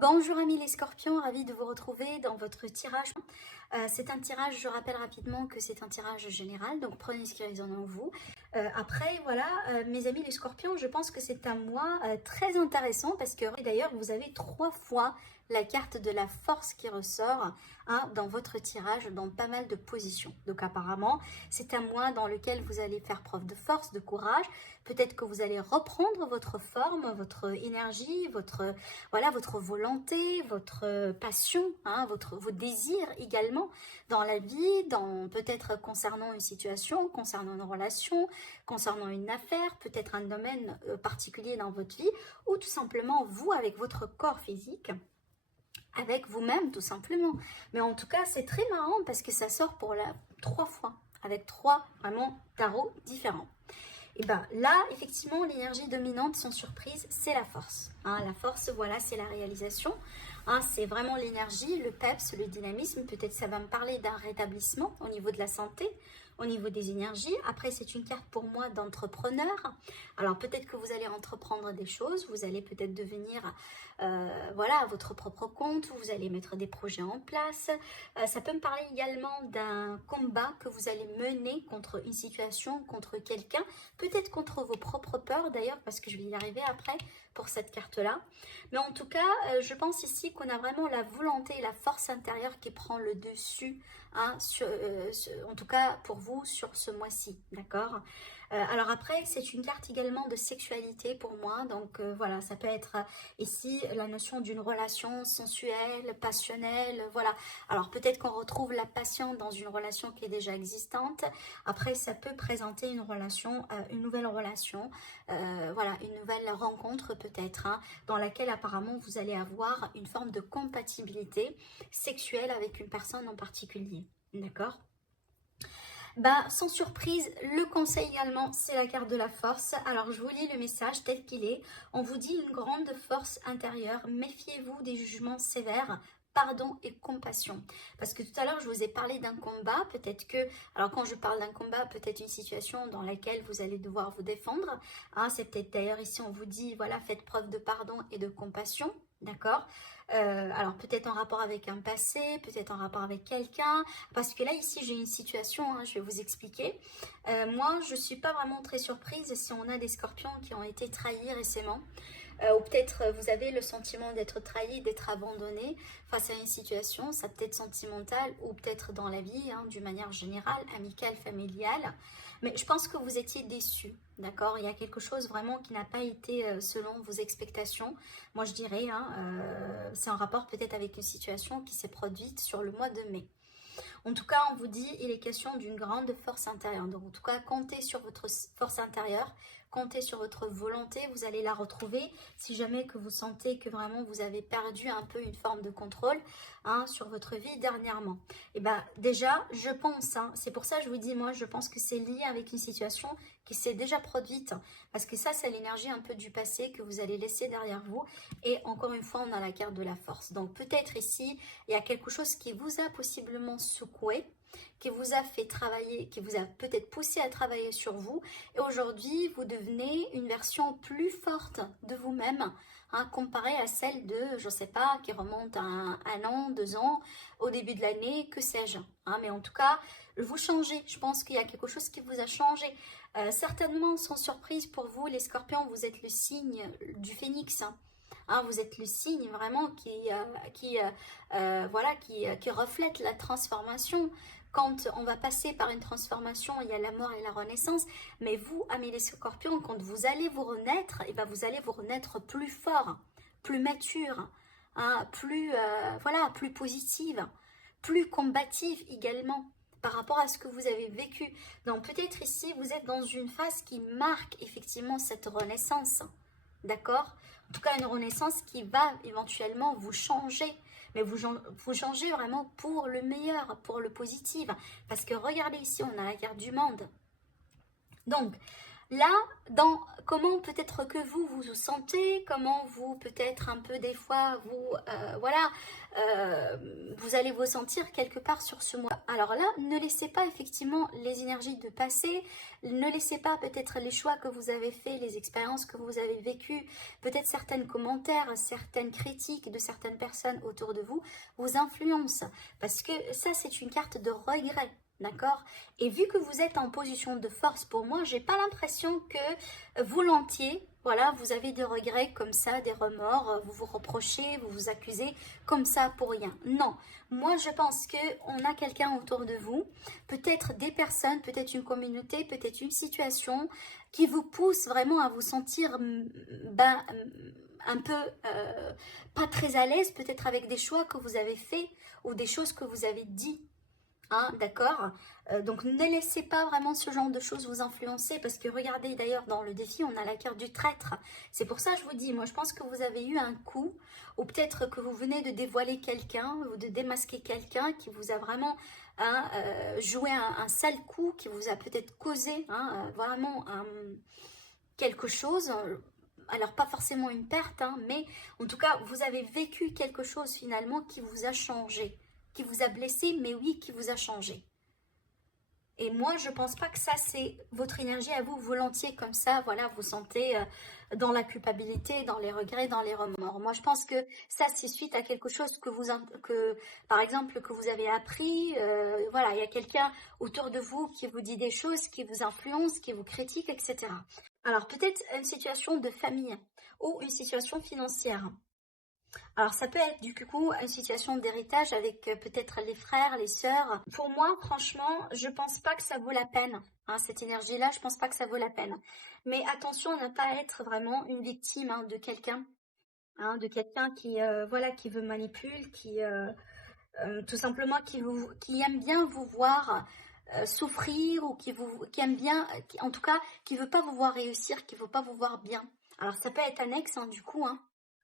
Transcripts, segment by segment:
Bonjour amis les scorpions, ravi de vous retrouver dans votre tirage. C'est un tirage, je rappelle rapidement que c'est un tirage général, donc prenez ce qui résonne en vous. Après, voilà, mes amis les scorpions, je pense que c'est un mois très intéressant parce que d'ailleurs vous avez 3 fois la carte de la force qui ressort dans votre tirage, dans pas mal de positions. Donc apparemment, c'est un mois dans lequel vous allez faire preuve de force, de courage. Peut-être que vous allez reprendre votre forme, votre énergie, votre volonté, votre passion, vos désirs également dans la vie, peut-être concernant une situation, concernant une relation, concernant une affaire, peut-être un domaine particulier dans votre vie, ou tout simplement vous avec votre corps physique, avec vous-même tout simplement. Mais en tout cas, c'est très marrant parce que ça sort pour 3 fois, avec 3 vraiment tarots différents. Et bien là, effectivement, l'énergie dominante, sans surprise, c'est la force. La force, voilà, c'est la réalisation. C'est vraiment l'énergie, le peps, le dynamisme. Peut-être ça va me parler d'un rétablissement au niveau de la santé, au niveau des énergies. Après, c'est une carte pour moi d'entrepreneur. Alors peut-être que vous allez entreprendre des choses, vous allez peut-être devenir à votre propre compte, vous allez mettre des projets en place. Ça peut me parler également d'un combat que vous allez mener contre une situation, contre quelqu'un, peut-être contre vos propres peurs d'ailleurs, parce que je vais y arriver après pour cette carte-là. Mais en tout cas, je pense ici qu'on a vraiment la volonté et la force intérieure qui prend le dessus, en tout cas pour vous, sur ce mois-ci, d'accord ? Alors après, c'est une carte également de sexualité pour moi, donc voilà, ça peut être ici la notion d'une relation sensuelle, passionnelle, voilà. Alors peut-être qu'on retrouve la passion dans une relation qui est déjà existante. Après, ça peut présenter une relation, une nouvelle relation, une nouvelle rencontre peut-être, dans laquelle apparemment vous allez avoir une forme de compatibilité sexuelle avec une personne en particulier, d'accord ? Sans surprise, le conseil également, c'est la carte de la force. Alors, je vous lis le message tel qu'il est. On vous dit une grande force intérieure. Méfiez-vous des jugements sévères. Pardon et compassion. Parce que tout à l'heure, je vous ai parlé d'un combat. Peut-être que, alors quand je parle d'un combat, peut-être une situation dans laquelle vous allez devoir vous défendre. C'est peut-être d'ailleurs ici, on vous dit, voilà, faites preuve de pardon et de compassion. D'accord, alors peut-être en rapport avec un passé, peut-être en rapport avec quelqu'un, parce que là ici j'ai une situation, je vais vous expliquer. Moi je ne suis pas vraiment très surprise si on a des scorpions qui ont été trahis récemment, ou peut-être vous avez le sentiment d'être trahi, d'être abandonné face à une situation, ça peut être sentimentale ou peut-être dans la vie, d'une manière générale, amicale, familiale. Mais je pense que vous étiez déçus, d'accord ? Il y a quelque chose vraiment qui n'a pas été selon vos expectations. Moi, je dirais, c'est en rapport peut-être avec une situation qui s'est produite sur le mois de mai. En tout cas, on vous dit, il est question d'une grande force intérieure. Donc, en tout cas, comptez sur votre force intérieure, comptez sur votre volonté, vous allez la retrouver. Si jamais que vous sentez que vraiment vous avez perdu un peu une forme de contrôle sur votre vie dernièrement. Et déjà, je pense, c'est pour ça que je vous dis, moi, je pense que c'est lié avec une situation qui s'est déjà produite. Parce que ça, c'est l'énergie un peu du passé que vous allez laisser derrière vous. Et encore une fois, on a la carte de la force. Donc, peut-être ici, il y a quelque chose qui vous a possiblement secoué, qui vous a fait travailler, qui vous a peut-être poussé à travailler sur vous. Et aujourd'hui, vous devenez une version plus forte de vous-même, comparée à celle de, je ne sais pas, qui remonte à un an, 2 ans, au début de l'année, que sais-je. Mais en tout cas, vous changez. Je pense qu'il y a quelque chose qui vous a changé. Certainement, sans surprise pour vous, les scorpions, vous êtes le signe du phénix. Vous êtes le signe vraiment qui reflète la transformation. Quand on va passer par une transformation, il y a la mort et la renaissance. Mais vous, amis les scorpions, quand vous allez vous renaître, vous allez vous renaître plus fort, plus mature, plus positive, plus combative également par rapport à ce que vous avez vécu. Donc peut-être ici, vous êtes dans une phase qui marque effectivement cette renaissance. D'accord ? En tout cas, une renaissance qui va éventuellement vous changer. Mais vous changez vraiment pour le meilleur, pour le positif. Parce que regardez ici, on a la carte du monde. Donc, là, dans comment peut-être que vous vous sentez, comment vous peut-être un peu des fois vous, voilà, vous allez vous sentir quelque part sur ce mois. Alors là, ne laissez pas effectivement les énergies de passer, ne laissez pas peut-être les choix que vous avez faits, les expériences que vous avez vécues, peut-être certains commentaires, certaines critiques de certaines personnes autour de vous, vous influencent. Parce que ça, c'est une carte de regret. D'accord? Et vu que vous êtes en position de force pour moi, j'ai pas l'impression que volontiers, voilà, vous avez des regrets comme ça, des remords, vous vous reprochez, vous vous accusez comme ça pour rien. Non, moi je pense que on a quelqu'un autour de vous, peut-être des personnes, peut-être une communauté, peut-être une situation qui vous pousse vraiment à vous sentir ben, un peu pas très à l'aise, peut-être avec des choix que vous avez faits ou des choses que vous avez dit. Hein, d'accord. Donc ne laissez pas vraiment ce genre de choses vous influencer parce que regardez d'ailleurs dans le défi on a la carte du traître. C'est pour ça que je vous dis, moi je pense que vous avez eu un coup ou peut-être que vous venez de dévoiler quelqu'un ou de démasquer quelqu'un qui vous a vraiment hein, joué un sale coup, qui vous a peut-être causé hein, vraiment quelque chose. Alors pas forcément une perte, hein, mais en tout cas vous avez vécu quelque chose finalement qui vous a changé, qui vous a blessé, mais oui, qui vous a changé. Et moi, je pense pas que ça, c'est votre énergie à vous, volontiers, comme ça, voilà, vous sentez dans la culpabilité, dans les regrets, dans les remords. Moi, je pense que ça, c'est suite à quelque chose par exemple, que vous avez appris. Voilà, il y a quelqu'un autour de vous qui vous dit des choses, qui vous influence, qui vous critique, etc. Alors, peut-être une situation de famille ou une situation financière. Alors ça peut être du coup une situation d'héritage avec peut-être les frères, les sœurs. Pour moi, franchement, je pense pas que ça vaut la peine. Hein, cette énergie-là, je pense pas que ça vaut la peine. Mais attention à ne pas être vraiment une victime de quelqu'un qui voilà qui veut manipuler, qui tout simplement qui aime bien vous voir souffrir ou qui aime bien, en tout cas, qui veut pas vous voir réussir, qui veut pas vous voir bien. Alors ça peut être un ex du coup, hein.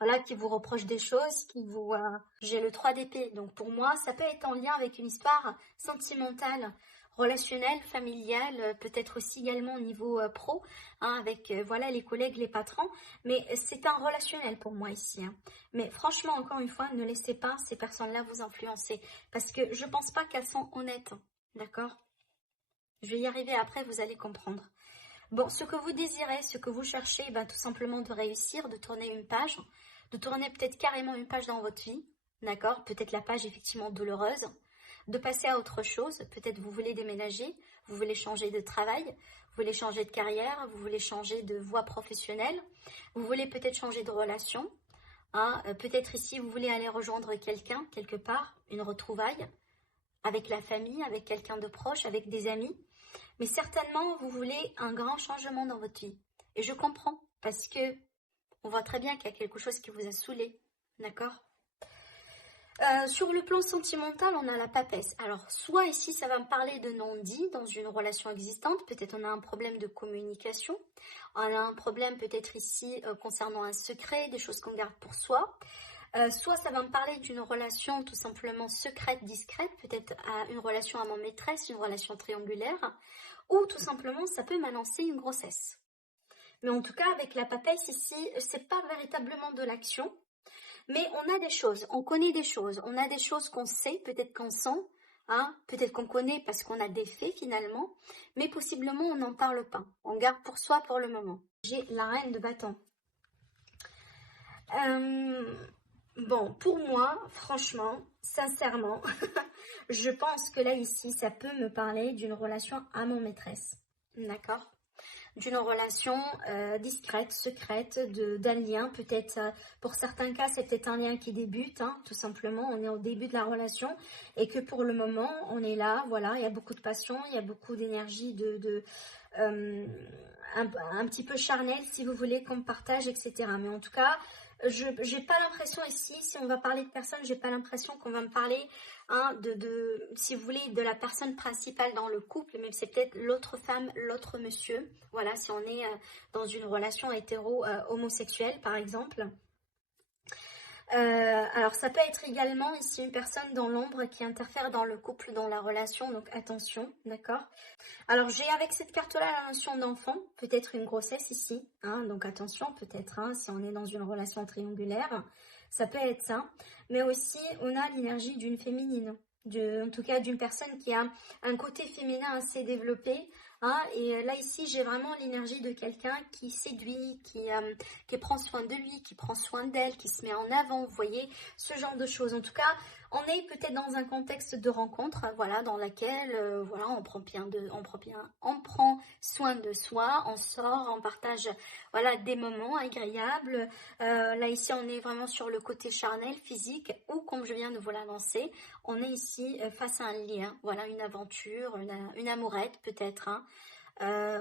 Voilà, qui vous reproche des choses, qui vous... J'ai le 3 d'épée, donc pour moi, ça peut être en lien avec une histoire sentimentale, relationnelle, familiale, peut-être aussi également au niveau pro, hein, avec voilà les collègues, les patrons, mais c'est un relationnel pour moi ici. Hein. Mais franchement, encore une fois, ne laissez pas ces personnes-là vous influencer, parce que je pense pas qu'elles sont honnêtes, d'accord? Je vais y arriver après, vous allez comprendre. Bon, ce que vous désirez, ce que vous cherchez, ben, tout simplement de réussir, de tourner une page, de tourner peut-être carrément une page dans votre vie, d'accord? Peut-être la page effectivement douloureuse, de passer à autre chose, peut-être vous voulez déménager, vous voulez changer de travail, vous voulez changer de carrière, vous voulez changer de voie professionnelle, vous voulez peut-être changer de relation, hein? Peut-être ici vous voulez aller rejoindre quelqu'un, quelque part, une retrouvaille, avec la famille, avec quelqu'un de proche, avec des amis. Mais certainement, vous voulez un grand changement dans votre vie. Et je comprends, parce que on voit très bien qu'il y a quelque chose qui vous a saoulé. D'accord? Sur le plan sentimental, on a la papesse. Alors, soit ici, ça va me parler de non-dit dans une relation existante. Peut-être on a un problème de communication. On a un problème peut-être ici concernant un secret, des choses qu'on garde pour soi. Soit ça va me parler d'une relation tout simplement secrète, discrète, peut-être une relation amant-maîtresse, une relation triangulaire, ou tout simplement ça peut m'annoncer une grossesse. Mais en tout cas, avec la papesse ici, c'est pas véritablement de l'action, mais on a des choses, on connaît des choses, on a des choses qu'on sait, peut-être qu'on sent, hein, peut-être qu'on connaît parce qu'on a des faits finalement, mais possiblement on n'en parle pas, on garde pour soi pour le moment. J'ai la reine de bâton. Bon, pour moi, franchement, sincèrement, je pense que là, ici, ça peut me parler d'une relation amant-maîtresse. D'accord? D'une relation discrète, secrète, d'un lien. Peut-être, pour certains cas, c'est peut-être un lien qui débute, hein, tout simplement. On est au début de la relation et que pour le moment, on est là, voilà, il y a beaucoup de passion, il y a beaucoup d'énergie, un petit peu charnel, si vous voulez, qu'on partage, etc. Mais en tout cas, je n'ai pas l'impression ici, si on va parler de personne, j'ai pas l'impression qu'on va me parler hein, si vous voulez, de la personne principale dans le couple, mais c'est peut-être l'autre femme, l'autre monsieur. Voilà, si on est dans une relation hétéro-homosexuelle, par exemple. Alors ça peut être également ici une personne dans l'ombre qui interfère dans le couple, dans la relation, donc attention, d'accord? Alors j'ai avec cette carte-là la notion d'enfant, peut-être une grossesse ici, hein, donc attention peut-être, hein, si on est dans une relation triangulaire, ça peut être ça, mais aussi on a l'énergie d'une féminine, en tout cas d'une personne qui a un côté féminin assez développé, hein, et là ici j'ai vraiment l'énergie de quelqu'un qui séduit, qui prend soin de lui, qui prend soin d'elle, qui se met en avant, vous voyez, ce genre de choses. En tout cas, on est peut-être dans un contexte de rencontre, voilà, dans laquelle, voilà, on prend soin de soi, on sort, on partage, voilà, des moments agréables. Là ici, on est vraiment sur le côté charnel, physique, ou comme je viens de vous l'annoncer, on est ici face à un lien, voilà, une aventure, une amourette peut-être, hein,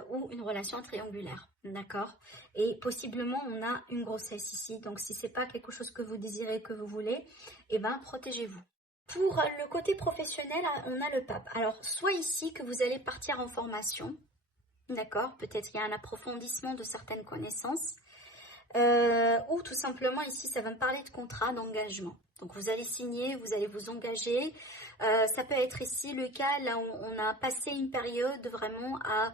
ou une relation triangulaire, d'accord? Et possiblement on a une grossesse ici, donc si c'est pas quelque chose que vous désirez, que vous voulez, eh ben protégez-vous. Pour le côté professionnel, on a le pape. Alors soit ici que vous allez partir en formation, d'accord? Peut-être il y a un approfondissement de certaines connaissances, ou tout simplement ici ça va me parler de contrat d'engagement. Donc vous allez signer, vous allez vous engager. Ça peut être ici le cas là où on a passé une période vraiment à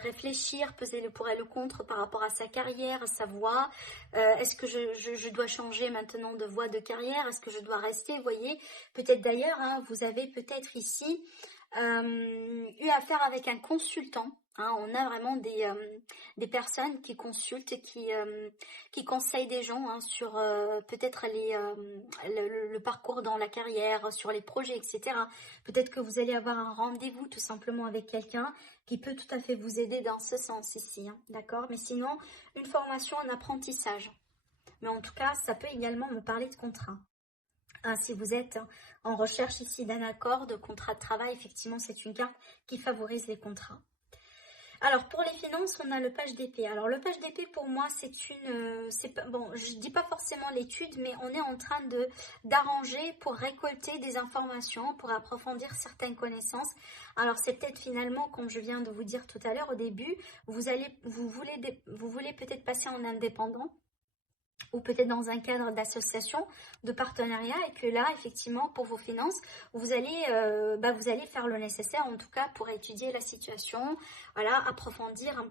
réfléchir, peser le pour et le contre par rapport à sa carrière, à sa voie. Est-ce que je dois changer maintenant de voie de carrière? Est-ce que je dois rester? Vous voyez, peut-être d'ailleurs, hein, vous avez peut-être ici eu affaire avec un consultant. Hein, on a vraiment des personnes qui consultent, qui conseillent des gens, hein, sur peut-être le parcours dans la carrière, sur les projets, etc. Peut-être que vous allez avoir un rendez-vous tout simplement avec quelqu'un qui peut tout à fait vous aider dans ce sens ici, hein, d'accord? Mais sinon, une formation, un apprentissage. Mais en tout cas, ça peut également me parler de contrat. Hein, si vous êtes en recherche ici d'un accord, de contrat de travail, effectivement, c'est une carte qui favorise les contrats. Alors, pour les finances, on a le page d'épée. Alors, le page d'épée, pour moi, bon, je dis pas forcément l'étude, mais on est en train d'arranger pour récolter des informations, pour approfondir certaines connaissances. Alors, c'est peut-être finalement, comme je viens de vous dire tout à l'heure au début, vous voulez peut-être passer en indépendant, ou peut-être dans un cadre d'association, de partenariat, et que là, effectivement, pour vos finances, vous allez faire le nécessaire, en tout cas, pour étudier la situation, voilà, approfondir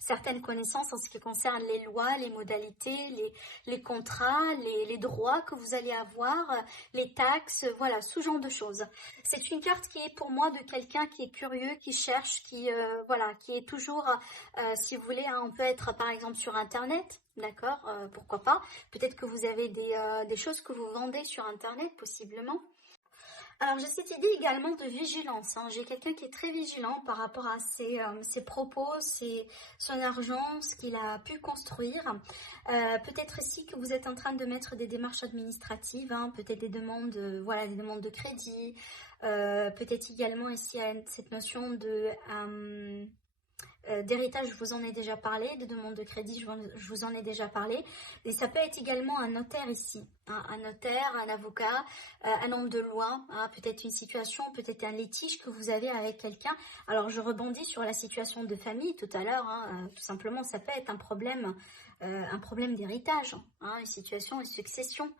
certaines connaissances en ce qui concerne les lois, les modalités, les contrats, les droits que vous allez avoir, les taxes, voilà, ce genre de choses. C'est une carte qui est pour moi de quelqu'un qui est curieux, qui cherche, qui est toujours, si vous voulez, hein, on peut être par exemple sur Internet, d'accord, pourquoi pas. Peut-être que vous avez des choses que vous vendez sur Internet, possiblement. Alors, j'ai cette idée également de vigilance, hein. J'ai quelqu'un qui est très vigilant par rapport à ses propos, son argent, ce qu'il a pu construire. Peut-être ici que vous êtes en train de mettre des démarches administratives, hein, peut-être des demandes, des demandes de crédit. Peut-être également ici cette notion d'héritage, je vous en ai déjà parlé, de demande de crédit, je vous en ai déjà parlé. Et ça peut être également un notaire ici, hein, un notaire, un avocat, un homme de loi, hein, peut-être une situation, peut-être un litige que vous avez avec quelqu'un. Alors je rebondis sur la situation de famille tout à l'heure, hein, tout simplement ça peut être un problème d'héritage, hein, une situation, une succession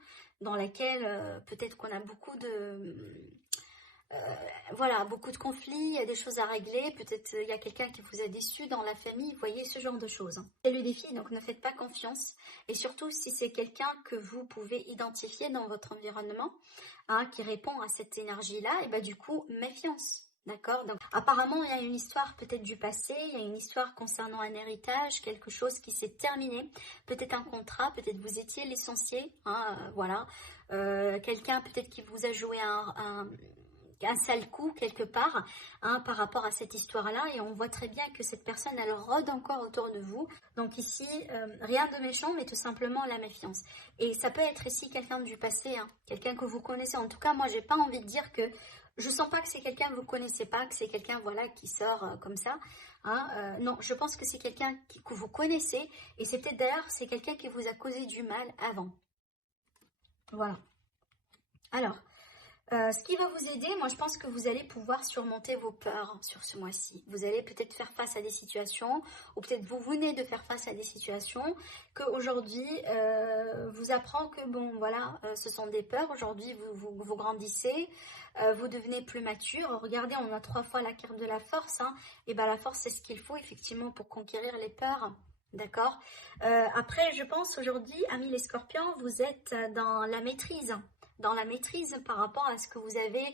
dans laquelle peut-être qu'on a beaucoup beaucoup de conflits, il y a des choses à régler, peut-être il y a quelqu'un qui vous a déçu dans la famille, vous voyez, ce genre de choses. C'est le défi, donc ne faites pas confiance. Et surtout, si c'est quelqu'un que vous pouvez identifier dans votre environnement, hein, qui répond à cette énergie-là, et du coup, méfiance. D'accord? Donc, apparemment, il y a une histoire peut-être du passé, il y a une histoire concernant un héritage, quelque chose qui s'est terminé, peut-être un contrat, peut-être vous étiez licencié, hein, voilà. Quelqu'un peut-être qui vous a joué un sale coup quelque part, hein, par rapport à cette histoire-là, et on voit très bien que cette personne, elle rôde encore autour de vous. Donc ici, rien de méchant, mais tout simplement la méfiance. Et ça peut être ici quelqu'un du passé, hein, quelqu'un que vous connaissez. En tout cas, moi, j'ai pas envie de dire que je sens pas que c'est quelqu'un que vous connaissez pas, que c'est quelqu'un, voilà, qui sort comme ça. Hein, non, je pense que c'est quelqu'un que vous connaissez, et c'est peut-être d'ailleurs, c'est quelqu'un qui vous a causé du mal avant. Voilà. Alors, Ce qui va vous aider, moi je pense que vous allez pouvoir surmonter vos peurs sur ce mois-ci. Vous allez peut-être faire face à des situations, ou peut-être vous venez de faire face à des situations, qu'aujourd'hui vous apprend que bon voilà, ce sont des peurs. Aujourd'hui vous grandissez, vous devenez plus mature. Regardez, on a 3 fois la carte de la force, hein. Et ben la force c'est ce qu'il faut effectivement pour conquérir les peurs. D'accord. Après, je pense aujourd'hui, amis les scorpions, vous êtes dans la maîtrise par rapport à ce que vous avez,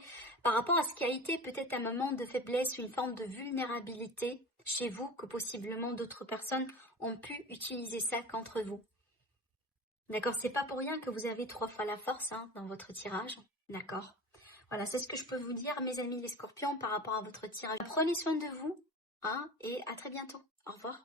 par rapport à ce qui a été peut-être un moment de faiblesse, une forme de vulnérabilité chez vous, que possiblement d'autres personnes ont pu utiliser ça contre vous. D'accord, c'est pas pour rien que vous avez 3 fois la force hein, dans votre tirage. D'accord. Voilà, c'est ce que je peux vous dire, mes amis les scorpions, par rapport à votre tirage. Prenez soin de vous hein, et à très bientôt. Au revoir.